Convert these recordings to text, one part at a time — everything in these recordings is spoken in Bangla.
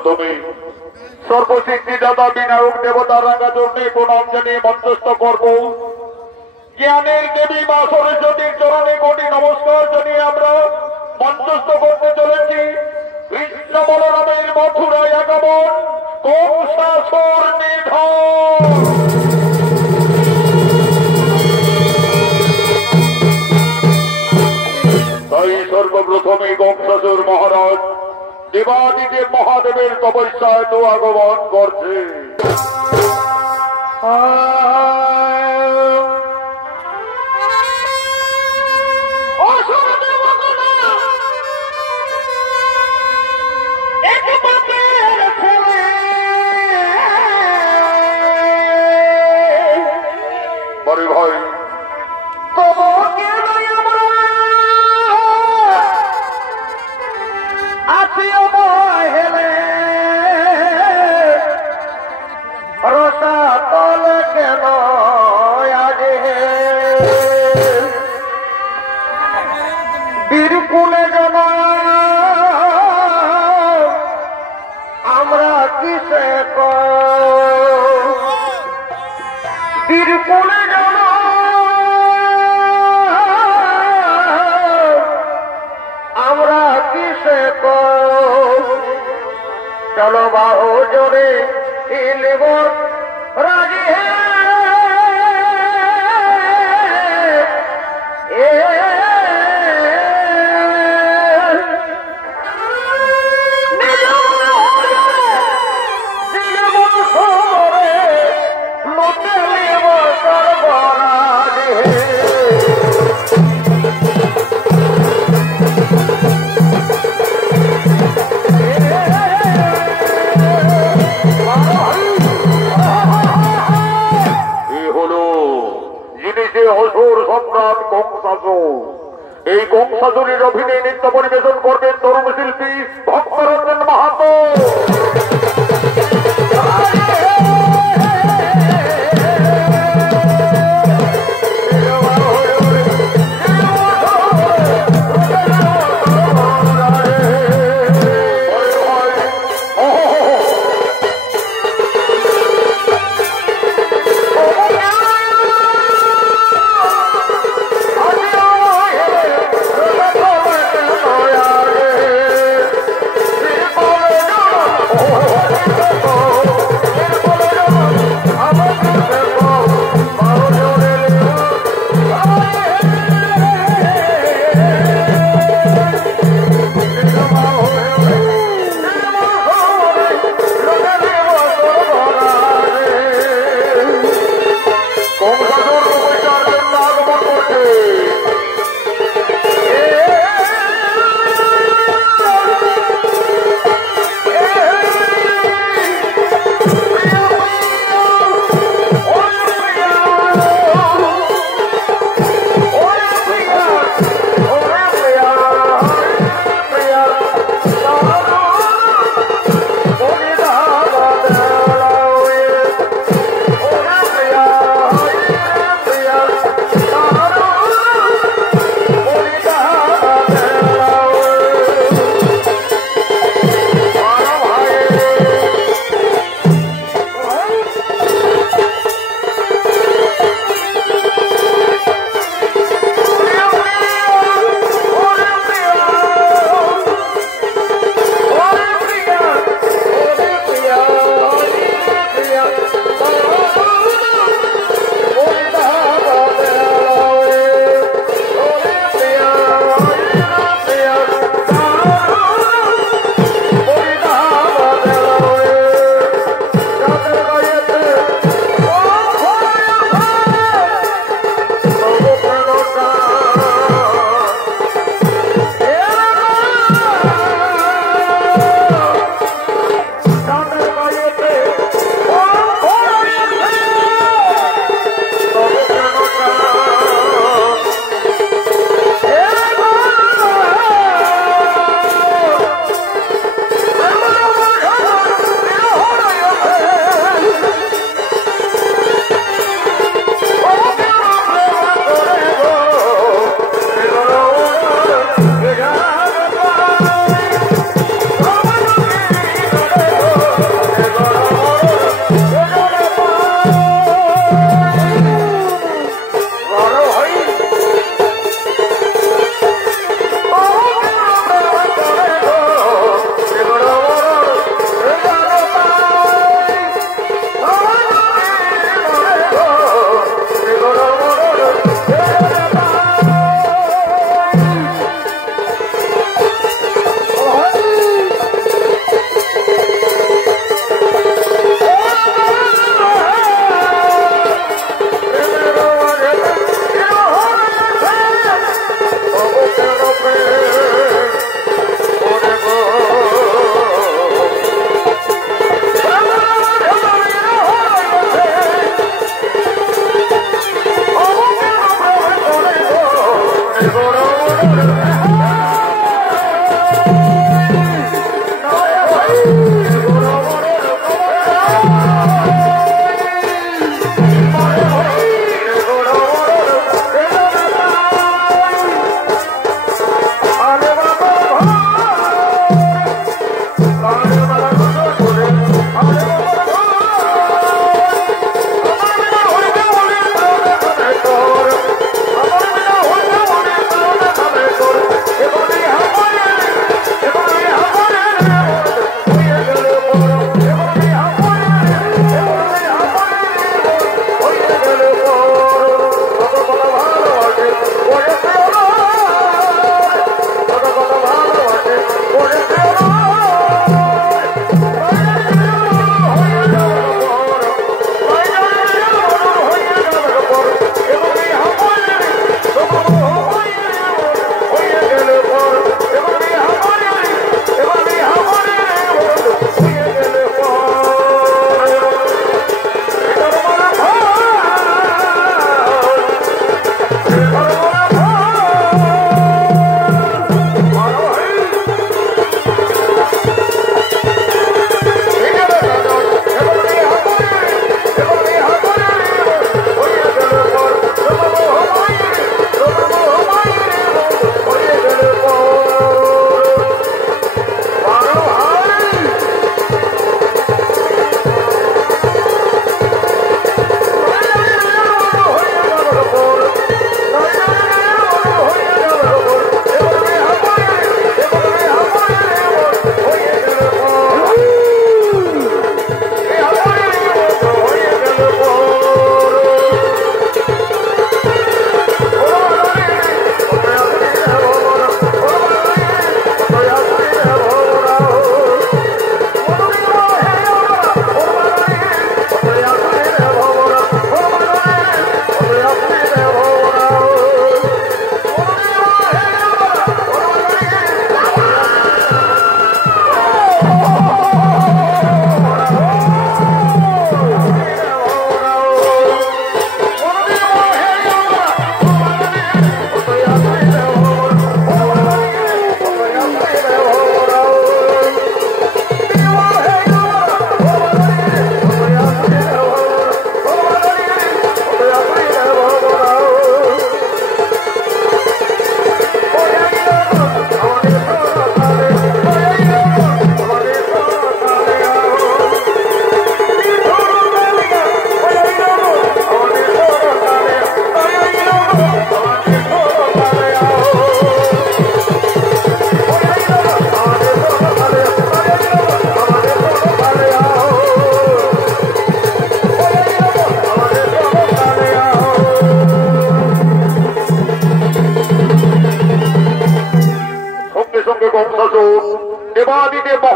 সর্বপ্রথমে সর্বসিদ্ধিদাতা বিনায়ক দেবতা রাঙ্গা চরণে প্রণাম জানিয়ে মধ্যস্থ করব। জ্ঞানের দেবী মা সরস্বতীর চরণে কোটি নমস্কার জানিয়ে আমরা মধ্যস্থ করতে চলেছি কৃষ্ণ বলরামের মথুরায় আগমন কংসাসুর নিধন। তাই সর্বপ্রথমে কংসাসুর মহারাজ দেবাদিদেব মহাদেবের তপস্যায় তো আগমন করছে। ভাই হেলে রসা তল কেন আগে বীরকুলে জন আমরা কিসে বীরকুলে জন আমরা কিসে চলো বাহু জোরে ইলিব রাজি এই কংসাসুরের অভিনয় নৃত্য পরিবেশন করবেন তরুণ শিল্পী ভক্তরঞ্জন মাহাতো।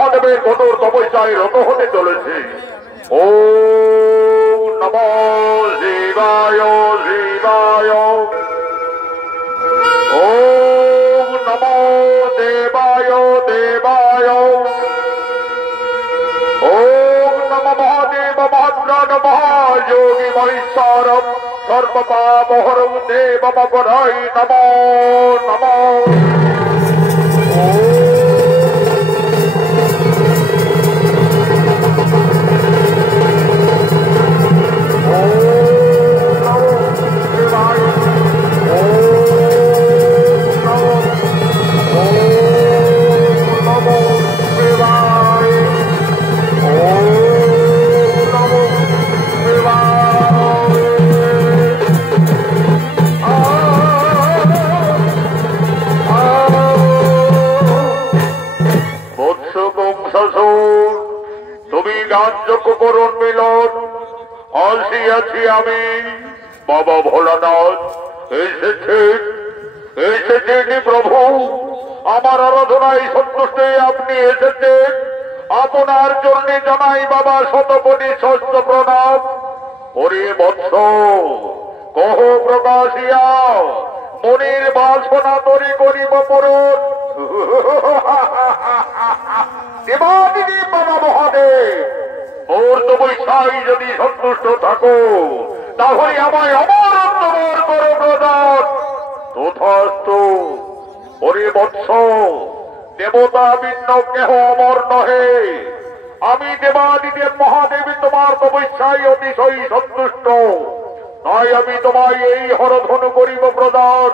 মহাদেবের কঠোর তপস্যায় রত হতে চলেছে। ওম নমো শিবায় শিবায়। ওম নমো দেবায় দেবায়। ওম নমো মহাদেব মহাপ্রাণ মহাযোগী মহেশ্বরম সর্বপাপহরং দেবমগরায় নমো নমো। তুমি রাজ্যক করুন মিলন আসিয়াছি আমি বাবা ভোলানাথ। এসেছেন প্রভু, আমার আরাধনায় সন্তুষ্ট আপনি এসেছেন। আপনার জন্য জানাই বাবা শতকোটি ষষ্ঠ প্রণাম। ওরে বৎস কহ প্রকাশিয়া মনির বাসনা তরি করিব পূরণ। দেবাদিনী বাবা মহাদেব, ওর তপস্যায় যদি সন্তুষ্ট থাকো তাহলে আমায় অমর অন্তর করো প্রদান। তথাস্তু। ওরে বৎস, দেবতা ভিন্ন কেহ অমর নহে। আমি দেবাদিদেব মহাদেব তোমার তপস্যায় অতিশয় সন্তুষ্ট, তাই আমি তোমায় এই হরধনু করিব প্রদান।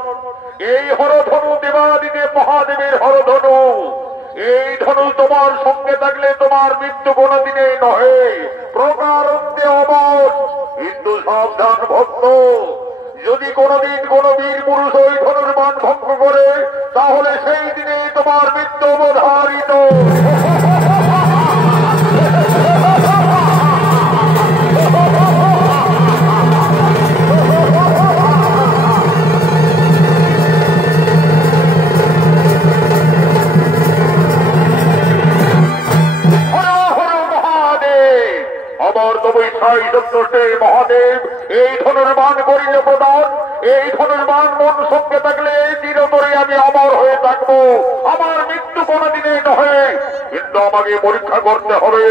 এই হরধনু দেবাদিদেব মহাদেবের হরধনু। এই ধনু তোমার সঙ্গে থাকলে তোমার মৃত্যু কোনদিনে নহে, প্রকারান্তে অমর। কিন্তু সাবধান ভক্ত, যদি কোনদিন কোন বীর পুরুষ ওই ধনুর বাণ ভঙ্গ করে তাহলে সেই দিনে তোমার মৃত্যু অবধারিত। মহাদেব এই ধনুর্বাণ করিল প্রদান। এই ধনুর্বাণ মন সঙ্গে থাকলে চিরতরে আমি অমর হয়ে থাকবো, আমার মৃত্যু কোনদিনে নহে। কিন্তু আমাকে পরীক্ষা করতে হবে।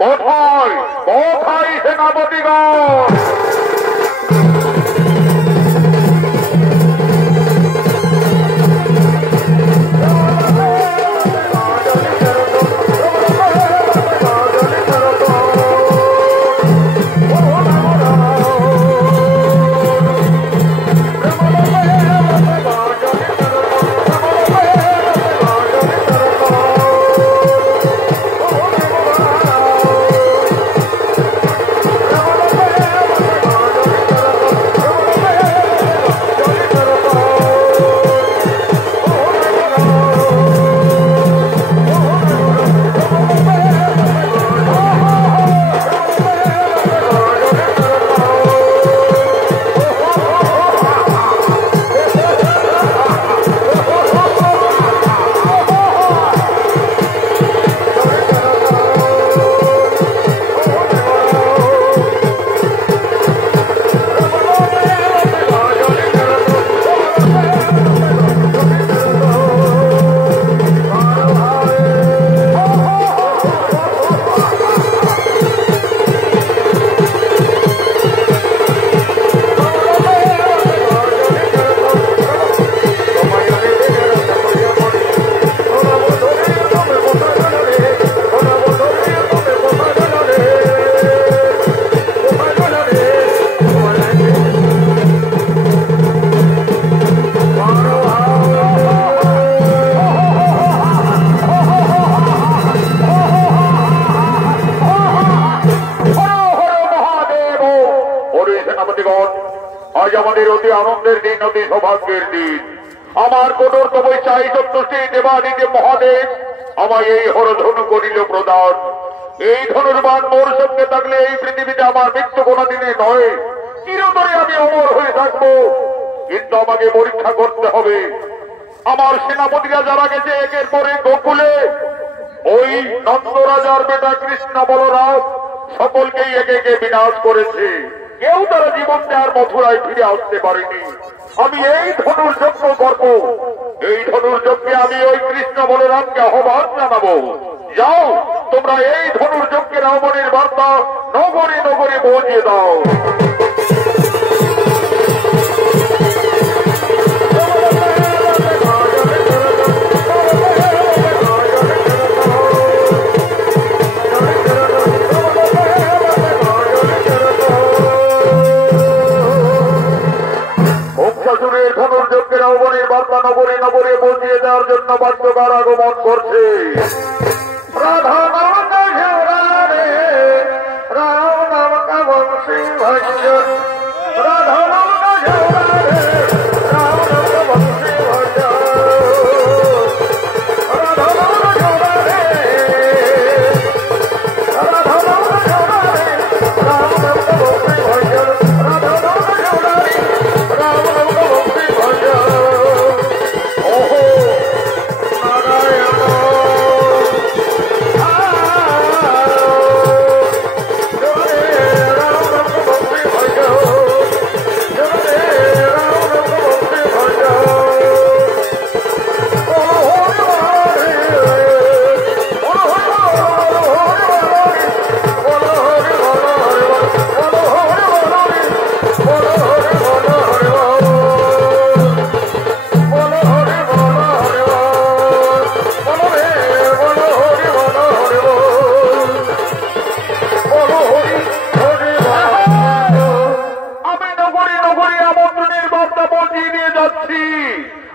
কোথায় কোথায় সেনাপতিগণ? আজ আমাদের অতি আনন্দের দিন, অতি সৌভাগ্যের দিন। আমার কঠোর তপস্যায় সন্তুষ্টি দেবাদিদেব মহাদেব আমায় এই হরধনু করিল প্রদান। এই ধনুর্বাণ মোর সঙ্গে থাকলে এই পৃথিবীতে আমার মৃত্যু কোনদিনে নয়, চিরতরে আমি অমর হয়ে থাকবো। কিন্তু আমাকে পরীক্ষা করতে হবে। আমার সেনাপতিরা যারা গেছে একের পর এক গোকুলে, ওই নন্দরাজার বেটা কৃষ্ণ বলরাম সকলকেই একে একে বিনাশ করেছে। কেউ তারা জীবনটা আর মথুরায় ফিরে আসতে পারেনি। আমি এই ধনুর যজ্ঞ করব, এই ধনুর যজ্ঞে আমি ওই কৃষ্ণ বলরামকে আহ্বান জানাবো। যাও তোমরা এই ধনুর যজ্ঞে রাবণের বার্তা নগরে নগরে পৌঁছে দাও। ধনুর যজ্ঞের রাবণের বার্তা নগরে নগরে পৌঁছিয়ে দেওয়ার জন্য বাদ্যকার আগমন করছে।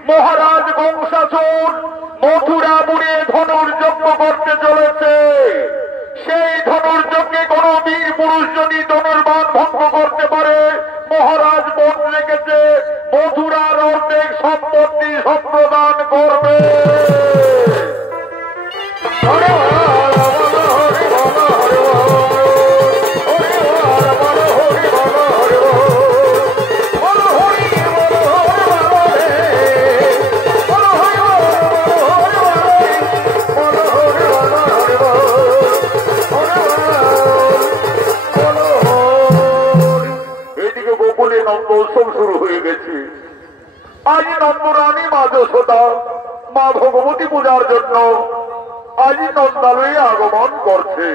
মহারাজ বংশাসুর মথুরাপুরে ধনুর যজ্ঞ করতে চলেছে। সেই ধনুর যজ্ঞে কোন বীর পুরুষ যদি ধনুর্বাণ ভঙ্গ করতে পারে, মহারাজ বন রেখেছে মথুরার অর্ধেক সম্পত্তি সম্প্রদান করবে। উৎসব শুরু হয়ে গেছে। আজ নন্দরানী মা যশোদা মা ভগবতী পূজার জন্য আজ নন্দালয়ে আগমন করছে।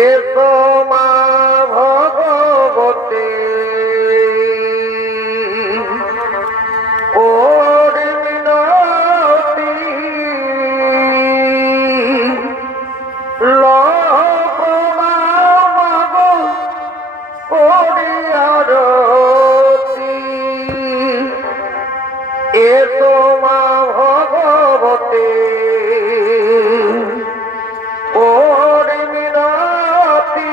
এসো মা ভগবতী ওরে মিনতি এসো মা ভগবতী ওরে মিনতি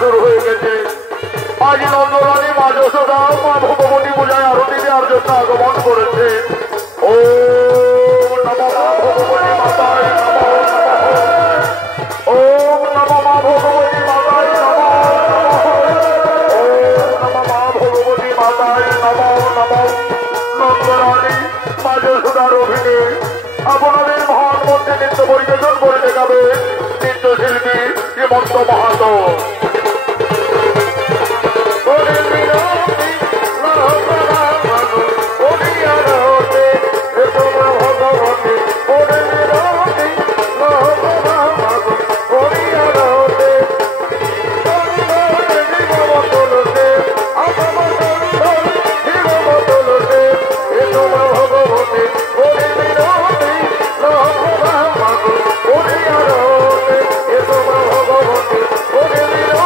শুরু হয়ে গেছে। আজ নন্দরানী মা যশোদা মা ভগবতী পূজায় আরতি দেওয়ার জন্য আগমন করেছে। ও নমো মা ভগবতী মাতায় নমো, ওম নমো মা ভগবতী মাতায় নমো, ওম নমো মা ভগবতী মাতায় নমো নমো। নন্দরানী মা যশোদার অভিনয়ে আপনাদের মহান মধ্যে নৃত্য পরিবেশন করে দেখাবে নৃত্যশিল্পী শ্রীমন্ত মাহাতো। ভগবতী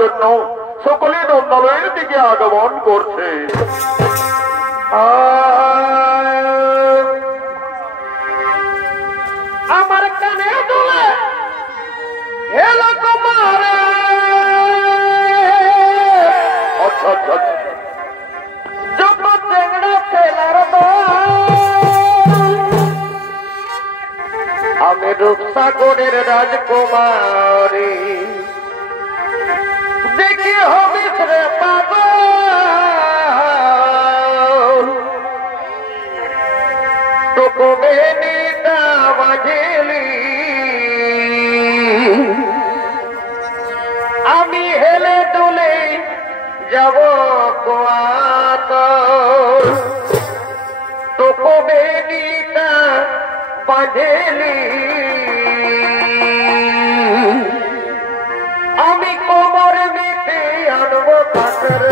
জন্য সকলে নন্দালয়ের দিকে আগমন করছে। আমার কানে দোলে হেলো কুমারে। আচ্ছা আচ্ছা যত চেংড়া ছেলার আমি রূপসাগরের রাজকুমারী দেখি হবিস রে পাগল তোকে বেনিটা বাজেলি আমি হেলে দুলে যাব কোয়াত তোকে বেনিটা বাজেলি আমি কোমর মেতে আনবো কাকর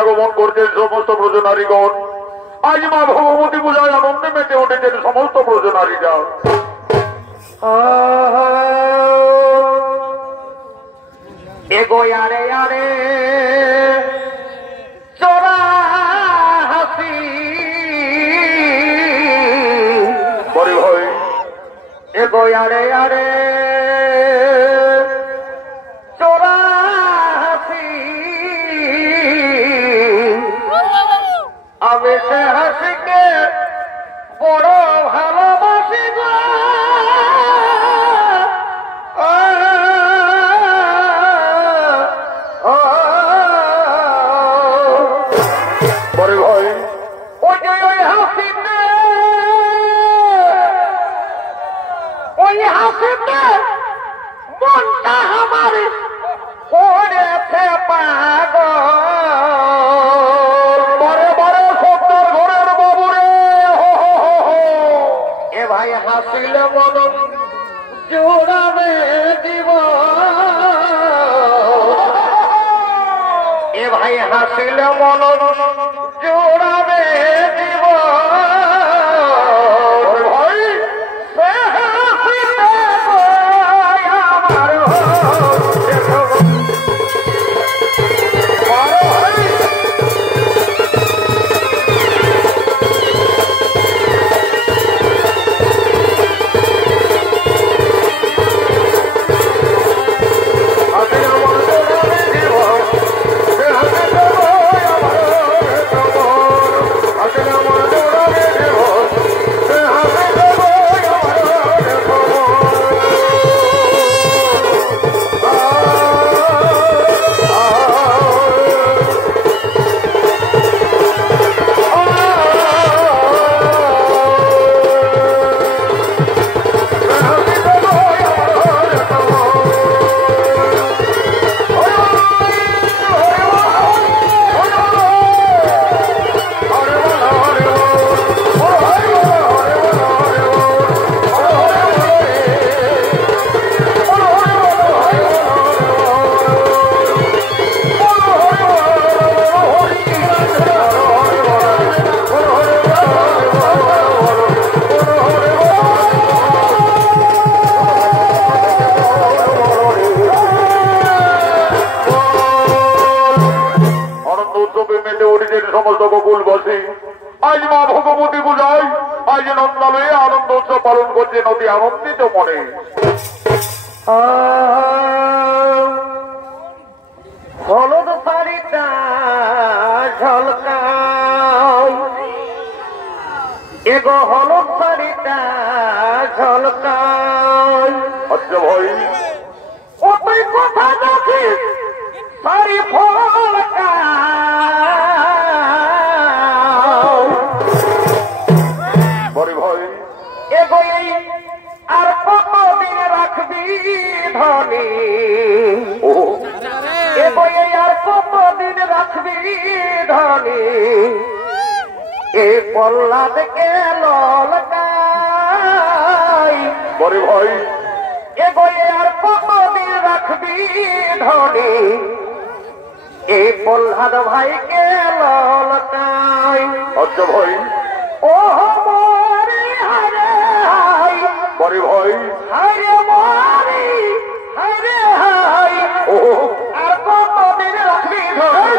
আগমন করছেন সমস্ত ব্রজনারীগণ। আজ মা ভগবতী পূজায় আনন্দে মেতে উঠেছেন সমস্ত ব্রজনারীরা। এগো আরে আরে চোরা হাসি বরে ভাই এগো আরে আরে চোরা হাসি আমি সে হাসিকে বড় ভালোবাসি গো হাসিলে মন জোড়াবে দিব এ ভাই হাসিলে মন জোড়াবে দিব ভাই সে হাসিলে আমার সমস্ত গোকুল বসে আজ মা ভগবতী পূজায় আজ নন্দালয়ে আনন্দ উৎসব পালন করছে নদী আনন্দিত মনে হলুদ শাড়িটা ঝলকাও এগো হলুদ শাড়িটা ঝলকাও আচ্ছা ভাই ও তুই কথা দেখিস শাড়ি ফলকাও বড় ভাই এগো এই আর কতদিন রাখবি ধনী ও এগো এই আর কতদিন রাখবি ধনী এ প্রহ্লাদকে ললকাই বড় ভাই এগো এই আর কতদিন রাখবি ধনী এ প্রহ্লাদ ভাইকে ললকাই আচ্ছা ভাই ও মরি হরে হাই বড় ভাই হরে মরি হরে হাই ও আর কতদিন রাখবি ধনী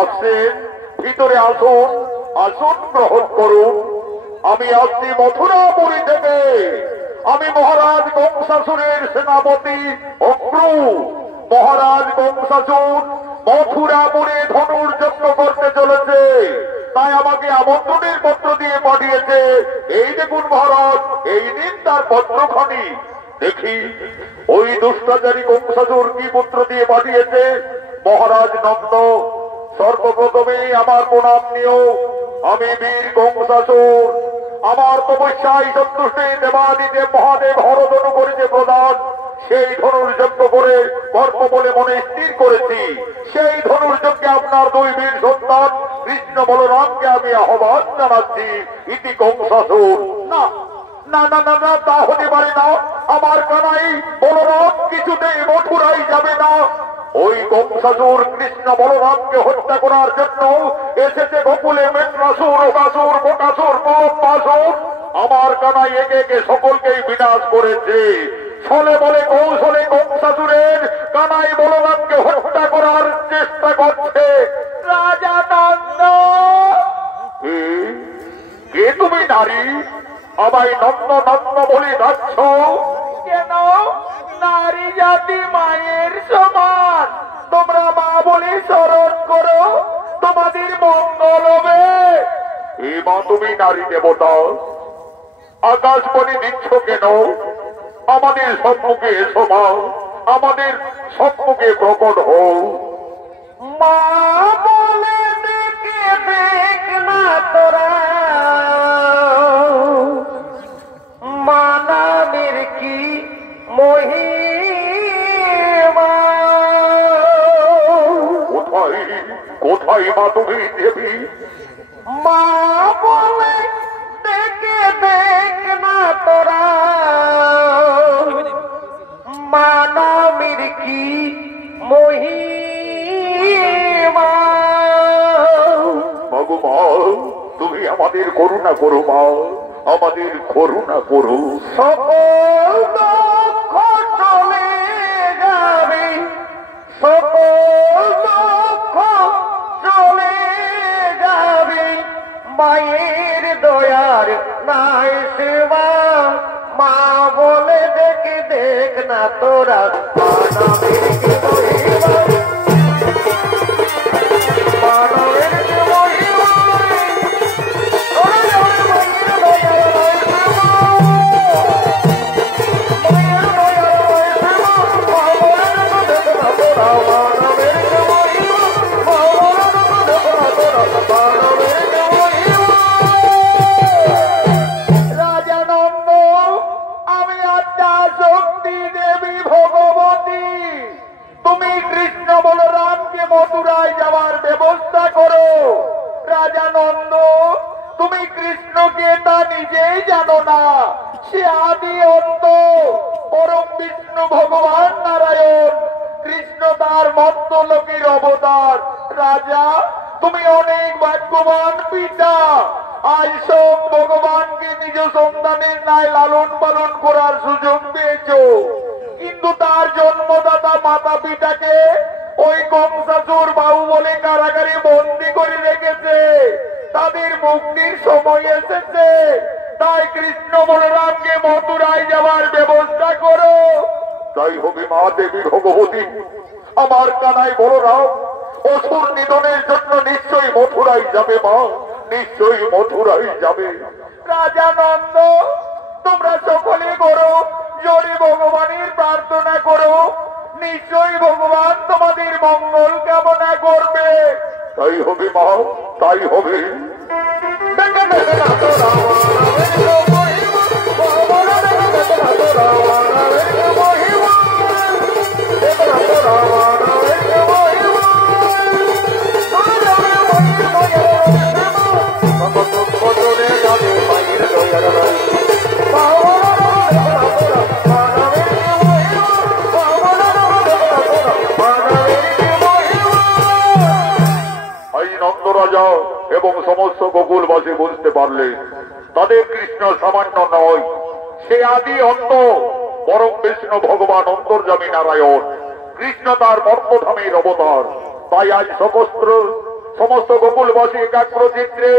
আসছেন, ভিতরে আসুন, আসুন গ্রহণ করুন। আমি আসছি মথুরাপুরী থেকে। আমি মহারাজ কংসাসুরের সেনাপতি অক্রু। মহারাজ কংসাসুর মথুরাপুরে ধনুর যজ্ঞ করতে চলেছে, তাই আমাকে আমন্ত্রণের পত্র দিয়ে পাঠিয়েছে। এই দেখুন মহারাজ, এই নিন তার পত্রখানি। দেখি ওই দুষ্টাচারী কংসাসুর কি পত্র দিয়ে পাঠিয়েছে। মহারাজ নন্দ, সর্বপ্রথমে আমার প্রণাম নিও। আমি বীর কংসাসুর, আমার তপস্যায় সন্তুষ্টে দেবাদিদেব মহাদেব হরধনু করেছে প্রদান। সেই ধনুর যজ্ঞ করে গর্ব বলে মনে স্থির করেছি। সেই ধনুর যজ্ঞে আপনার দুই বীর সন্তান কৃষ্ণ বলরামকে আমি আহ্বান জানাচ্ছি। ইতি কংসাসুর। না না না না না, তা হতে পারে না। আমার কানাই বলরাম কিছুতেই মথুরাই যাবে না। ওই কংসাসুর কৃষ্ণ বলরামকে হত্যা করার জন্য এসেছে গোকুলে। মেঘাসুর, অগাসুর, বকাসুর, পলম্বাসুর। আমার কানাই একে একে সকলকেই বিনাশ করেছে। ছলে বলে কৌশলে কংসাসুরের কানাই বলরামকে হত্যা করার চেষ্টা করছে। রাজা নন্দ, কে তুমি নারী? আমায় নন্দ নন্দ বলে ডাকছ কেন? নারী জাতি মায়ের সমান, তোমরা মা বলে স্মরণ করো, তোমাদের মঙ্গল হবে। এই মা তুমি নারী দেবতা, আকাশবাণী দিচ্ছ কেন? আমাদের সম্মুখে এসো মা, আমাদের সম্মুখে প্রকট হও। মা বলে দেখে দেখ না তোরা, মানামের কি মহিমা। কোথায় কোথায় মা তুমি দেবী? মা বলে দেখে দেখ না তোরা, মানামের কি মহিমা। বাবু মা, তুমি আমাদের করুণা করো মা, আমাদের করুণা করো। সকল দুঃখ চলে যাবে, সকল দুঃখ চলে যাবে, মায়ের দয়ার নাই সেবা। মা বলে দেখে দেখ না তোরা, মানবের কি মহিমা, মানবের কি মহিমা। রাজানন্দ, আমি আত্মা শক্তি দেবী ভগবতী। তুমি কৃষ্ণ বলরামকে মথুরায় যাওয়ার ব্যবস্থা করো। রাজানন্দ, তুমি কৃষ্ণকে তা নিজেই জানো না। সে আদি অন্ত পরম বিষ্ণু ভগবান নারায়ণ। কৃষ্ণ তার মত্ত লোকের অবতার। রাজা, তুমি অনেক ভাগ্যবান পিতা। আজ সব ভগবানকে নিজ সন্তানের ন্যায় লালন পালন করার সুযোগ পেয়েছ, কিন্তু তার জন্মদাতা মাতা পিতাকে ওই কংসাসুর বাহু বলে কারাগারে বন্দি করে রেখেছে। তাদের মুক্তির সময় এসেছে, তাই কৃষ্ণ বলরামকে মথুরায় যাওয়ার ব্যবস্থা করো। তাই হবে মা দেবী ভগবতী। আমার কানাই বলরাম অসুর নিধনের জন্য নিশ্চয়ই মথুরাই যাবে মা, নিশ্চয়ই মথুরাই যাবে। রাজানন্দ, তোমরা সকলে করো, জোরে ভগবানের প্রার্থনা করো। নিশ্চয়ই ভগবান তোমাদের মঙ্গল কামনা করবে। তাই হবে মা, তাই হবে। নন্দরাজা এবং সমস্ত গোকুলবাসী বুঝতে পারলে তাদের কৃষ্ণ সামান্য নয়, সে আদি অন্ত পরম বিষ্ণু ভগবান অন্তর্যামী নারায়ণ। কৃষ্ণ তার মর্মধামের অবতার। তাই আজ সকস্ত্র সমস্ত গোকুলবাসী একাগ্র চিত্রে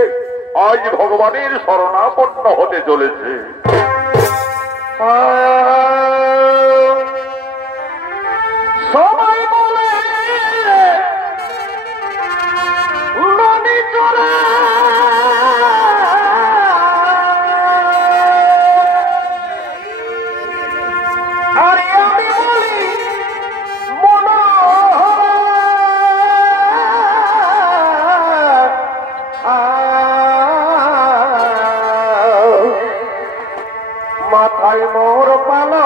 আজ ভগবানের শরণাপন্ন হতে চলেছে। সবাই বলে নদী চলে আরে আমি বলি মাথায় মোর পালো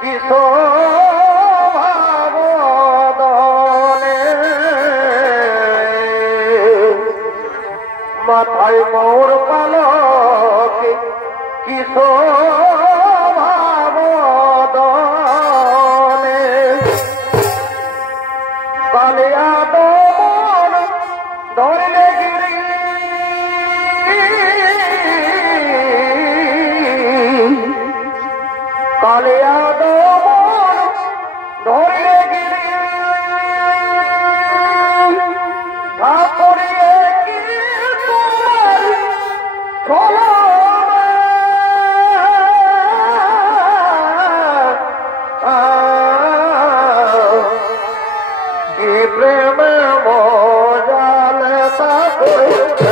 কিশোভাবদনে মাথায় মোর পালো কিশোভাবদনে কালিয়া দমন ধরলে গিরি কালিয়া দমন ধরলে গিরি ঠাকুরিয়ে কি তোমার কি প্রেম মজালে তা করতে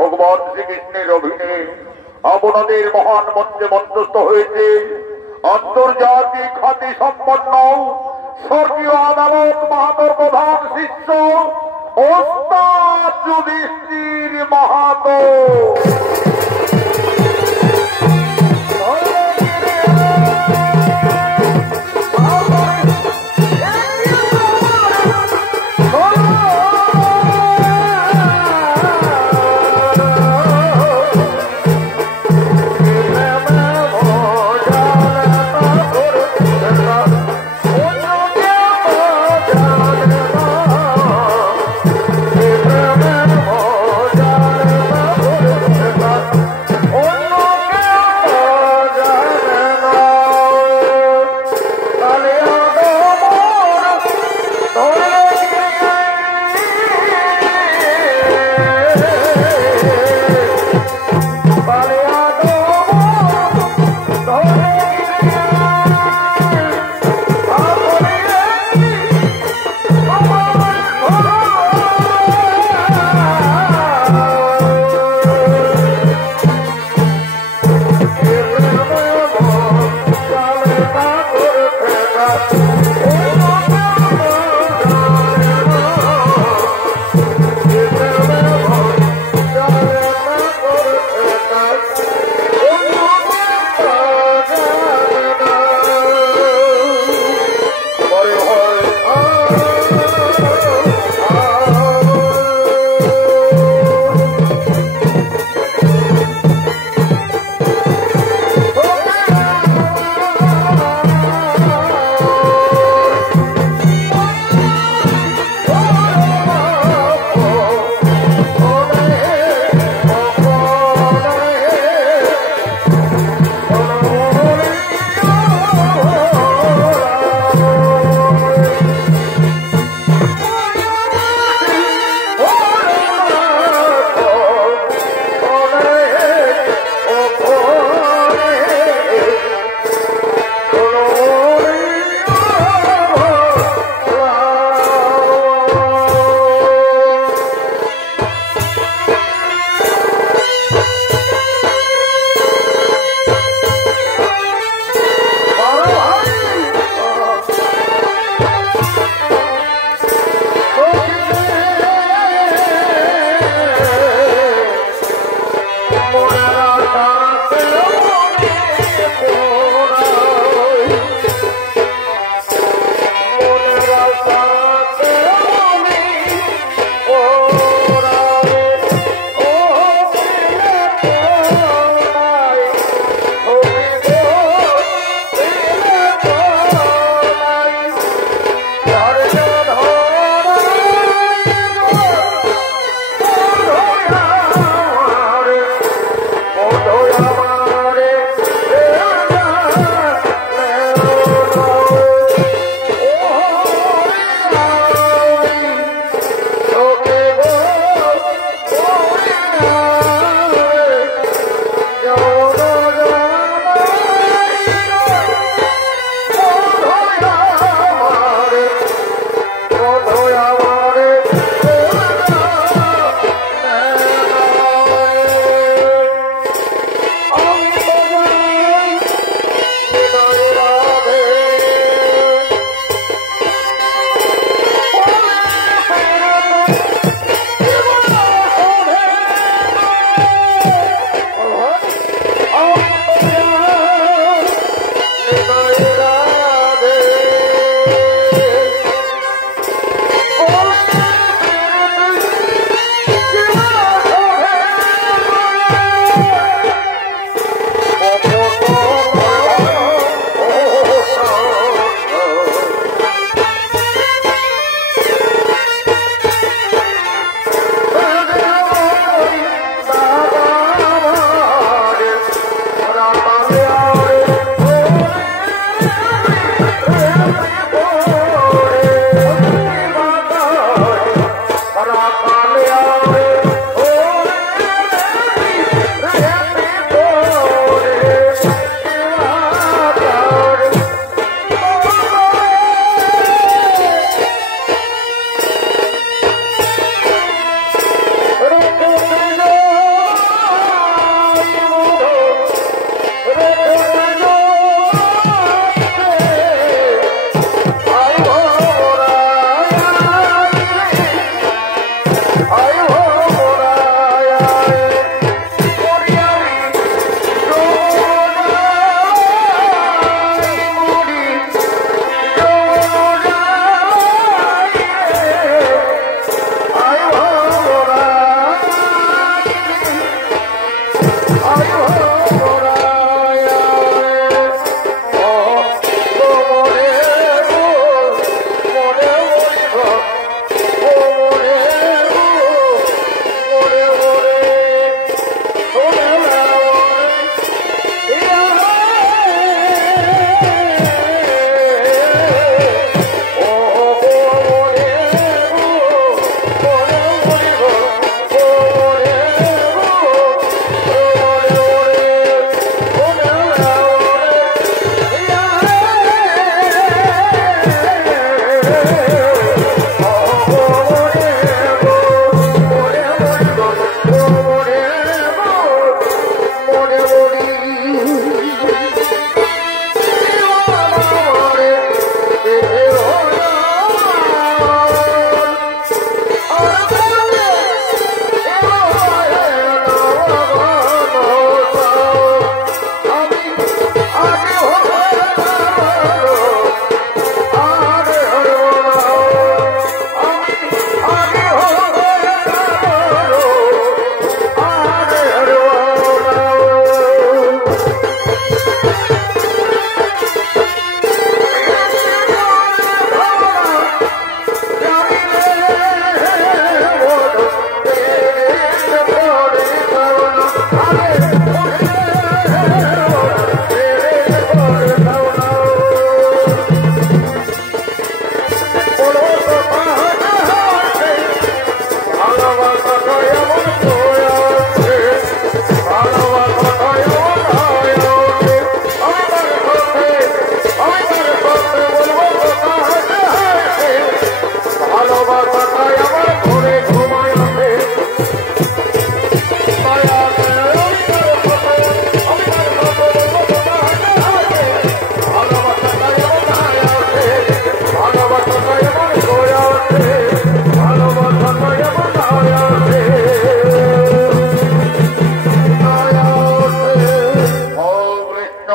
ভগবান শ্রীকৃষ্ণের অভিনয়ে আপনাদের মহান মঞ্চে মধ্যস্থ হয়েছে আন্তর্জাতিক খ্যাতি সম্পন্ন স্বর্গীয় আদালত মাহাতোর প্রধান শিষ্য ওস্তাদ যুধিষ্ঠির মাহাতো।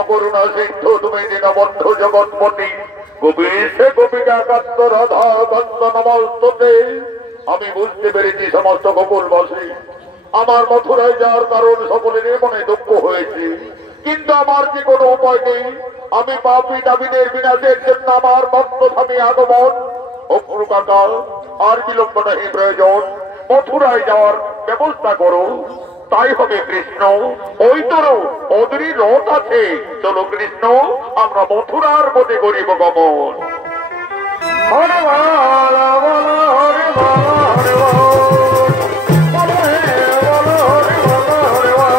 করুণা সিদ্ধ তুমি দীনবন্ধ জগৎপতি গোপীশে গোপিকা কান্ত রাধা কান্ত নমস্তুতে। আমি বুঝতে পেরেছি সমস্ত গোকুলবাসী আমার মথুরায় যাওয়ার কারণ সকলের মনে দুঃখ হয়েছে, কিন্তু আমার কি কোনো উপায় নেই। আমি পাপী দাবিদের বিনাশের জন্য আমার ভক্ত স্বামী আগমন। অপুর কাকা আর বিলম্ব নাহি প্রয়োজন, মথুরায় যাওয়ার ব্যবস্থা করো। তাই হবে কৃষ্ণ, ওই তোর অদরি রথ আছে, চলো কৃষ্ণ আমরা মথুরার পথে করিব গমন। হরে বল বল হরে বল হরে বল বল হে বল হরে বল হরে বল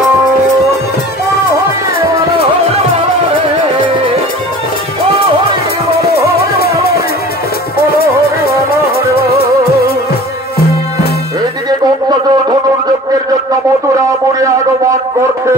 এইদিকে কংসাসুর ধনুর্যজ্ঞের জন্য মথুরাপুরে আগমন করছে।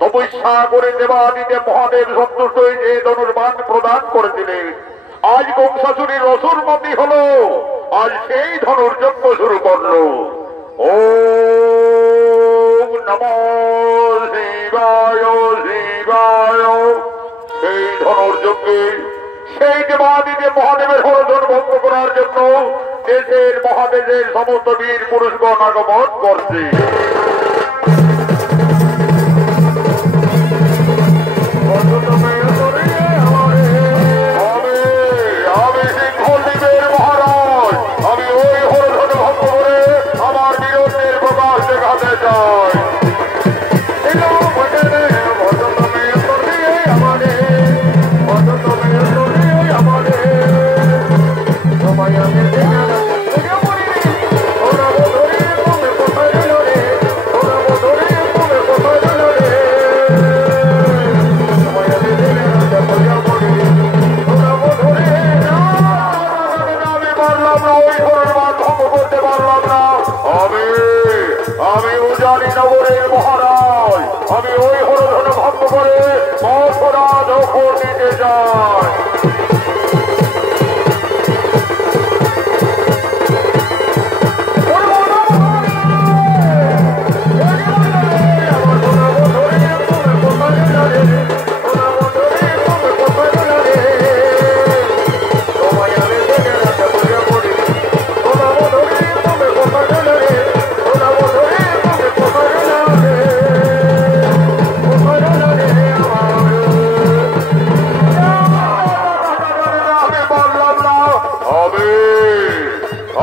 তপস্যা করে দেবাদিদেব মহাদেব সন্তুষ্ট হয়ে যে ধনুর্বাণ প্রদান করেছিলেন, আজ কংসাসুরীর অসুরমতি হলো, আজ সেই ধনুর্যজ্ঞ শুরু করলো। ওম নমঃ শিবায় শিবায়। সেই ধনুর্যজ্ঞে সেই দেবাদিদেব মহাদেবের হরধন ভঙ্গ করার জন্য দেশের মহাদেশের সমস্ত বীর পুরুষগণ আগমন করছে। আমি সিংহদ্বীপের মহারাজ, আমি ওই হরধন ভঙ্গ করে আমার বীরত্বের প্রকাশ দেখাতে চাই। আমি উজানি নগরের মহারাজ, আমি ওই হরধন ভঙ্গ করে মথুরা দখল নিতে চাই।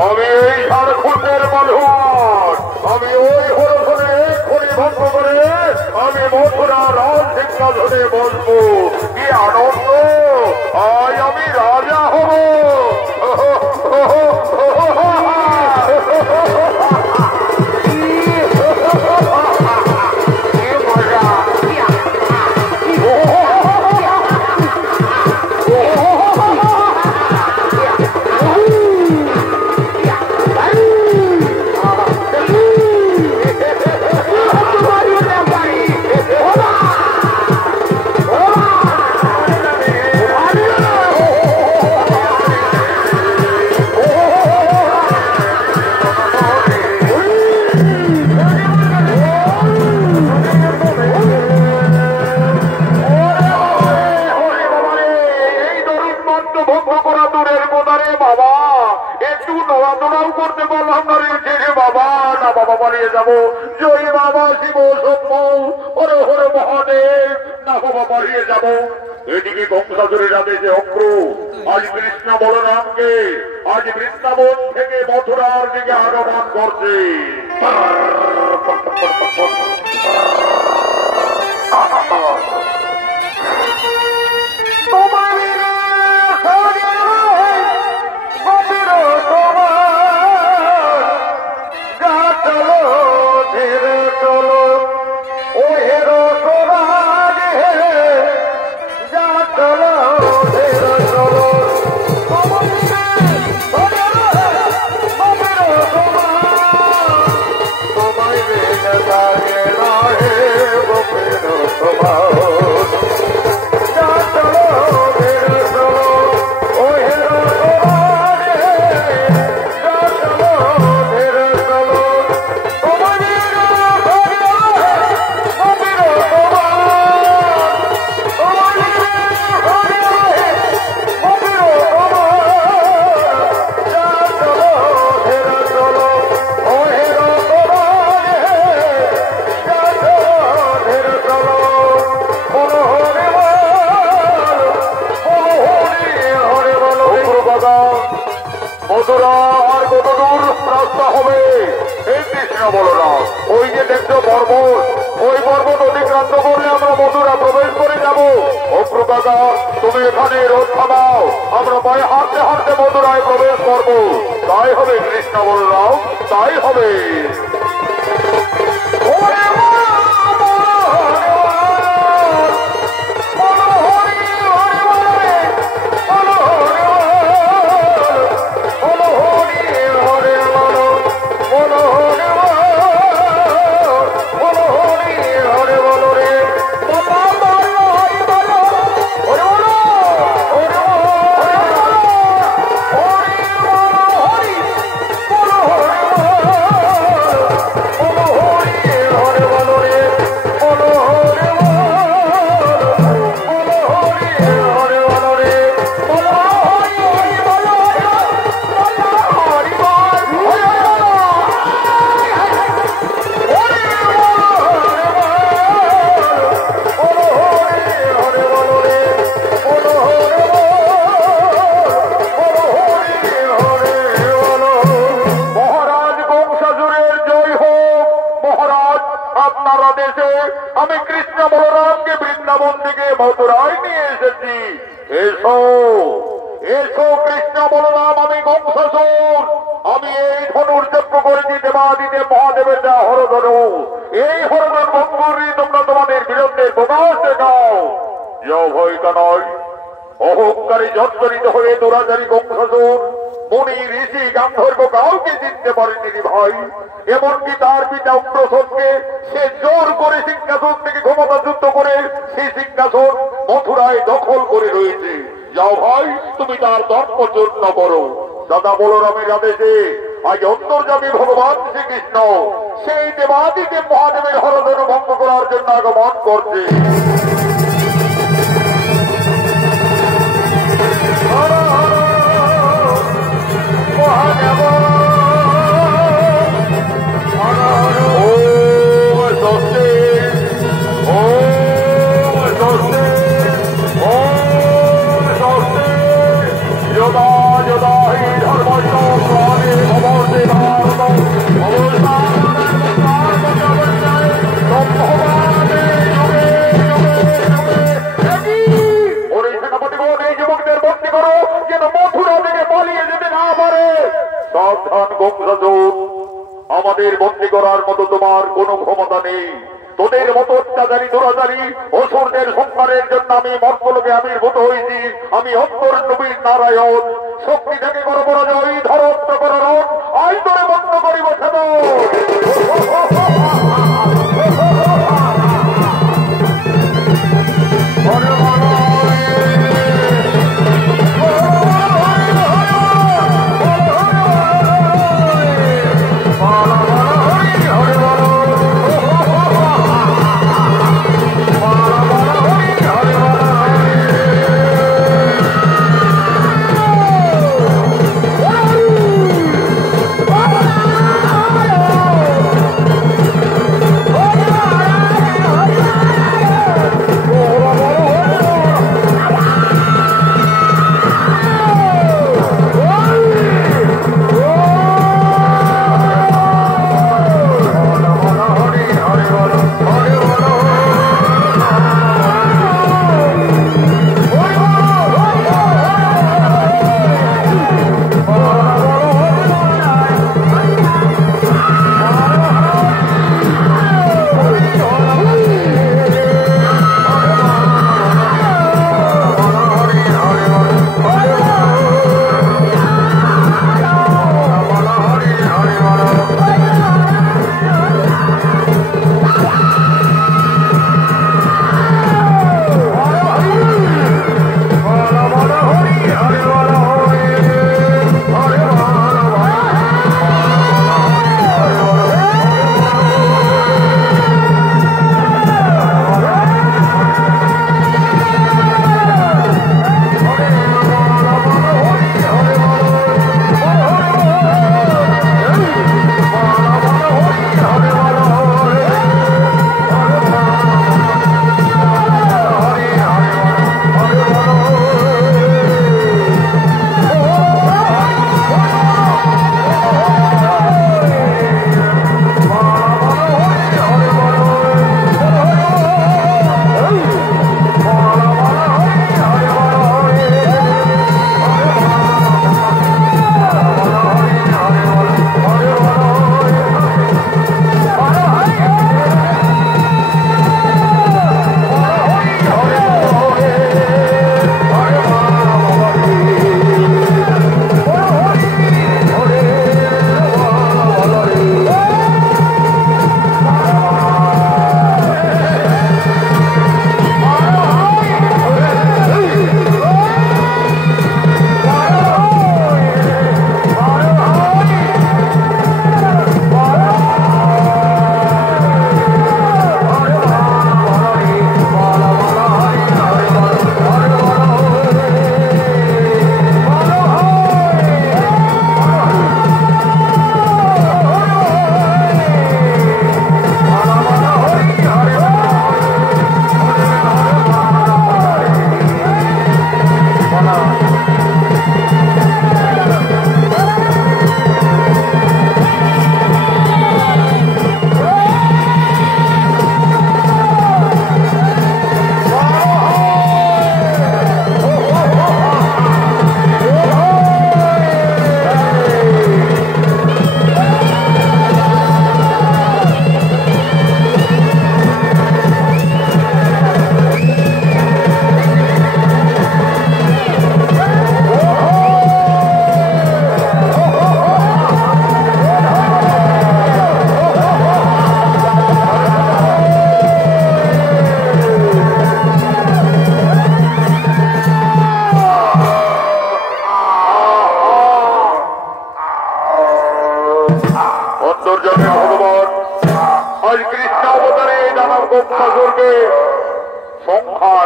আমি এই ঝাড়খণ্ডের মালুয়ার, আমি ওই হরধনে এক্ষুনি ভঙ্গ করে আমি মথুরা রাজ সিংহাসনে বসবো। কি আনন্দ, আজ আমি রাজা হব। পালিয়ে যাবো জয় বাবা শিব সভ্য হরে হরে মহাদেব না বাবা পালিয়ে যাবো। এদিকে কংসাসুরের আদেশে অক্র আজ কৃষ্ণ বলরামকে আজ বৃন্দাবন থেকে মথুরার দিকে আগমন করছে। কাকা, তুমি এখানে রোদ থামাও, আমরা পায়ে হাঁটতে হাঁটতে মথুরায় প্রবেশ করবো। তাই হবে কৃষ্ণ বলরাম, তাই হবে। আমি কৃষ্ণ বলরামকে বৃন্দাবন থেকে মথুরায় নিয়ে এসেছি। এসো এসো কৃষ্ণ বলরাম, আমি কংসাসুর, আমি এই ধনুর যজ্ঞ করেছি দেবাদিদেব মহাদেবের যা হরধনু। এই হরধন ভঙ্গুরি তোমরা তোমাদের বিরুদ্ধে প্রকাশ দেখাও। যাও ভয় নয়, অহংকারী জর্জরিত হয়ে দুরাচারী কংসাসুর মুনি ঋষি গান্ধর্ব কাউকে চিনতে পারেনি ভাই। এমনকি তার পিতা উগ্রসেনকে সে জোর করে সিংহাসন থেকে ক্ষমতা যুদ্ধ করে সেই সিংহাসন মথুরায় দখল করে রয়েছে। যাও ভাই, তুমি তার দর্প যত্ন করো। দাদা বলরামের আদেশে আজ অন্তর্যামী ভগবান শ্রীকৃষ্ণ সেই দেবাদিদেব মহাদেবের হরধনু ভঙ্গ করার জন্য আগমন করছে। আমাদের বন্দী করার মতো তোমার কোনো ক্ষমতা নেই। তোদের মতো অত্যাচারী দুরাচারী অসুরদের সংহারের জন্য আমি মর্তলোকে আবির্ভূত হয়েছি। আমি অন্তর নবীর নারায়ণ, শক্তি থেকে করো পরাজয়, ধরত্ব করো আই তোরে বন্ধ করিব সেবন।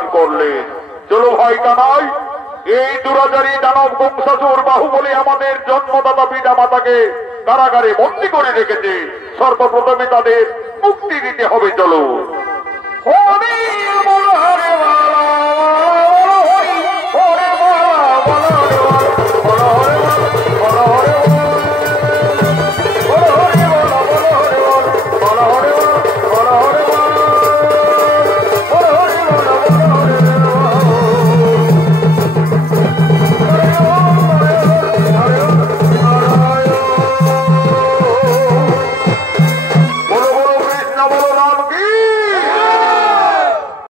প্রদান করলেন। চলো ভাই কানাই, এই দুরাচারী দানব বংশাসুর বাহুবলী আমাদের জন্মদাতা পিতা মাতাকে কারাগারে বন্দী করে রেখেছে। সর্বপ্রথমে তাদের মুক্তি দিতে হবে। চলো। হরি বল হরি বল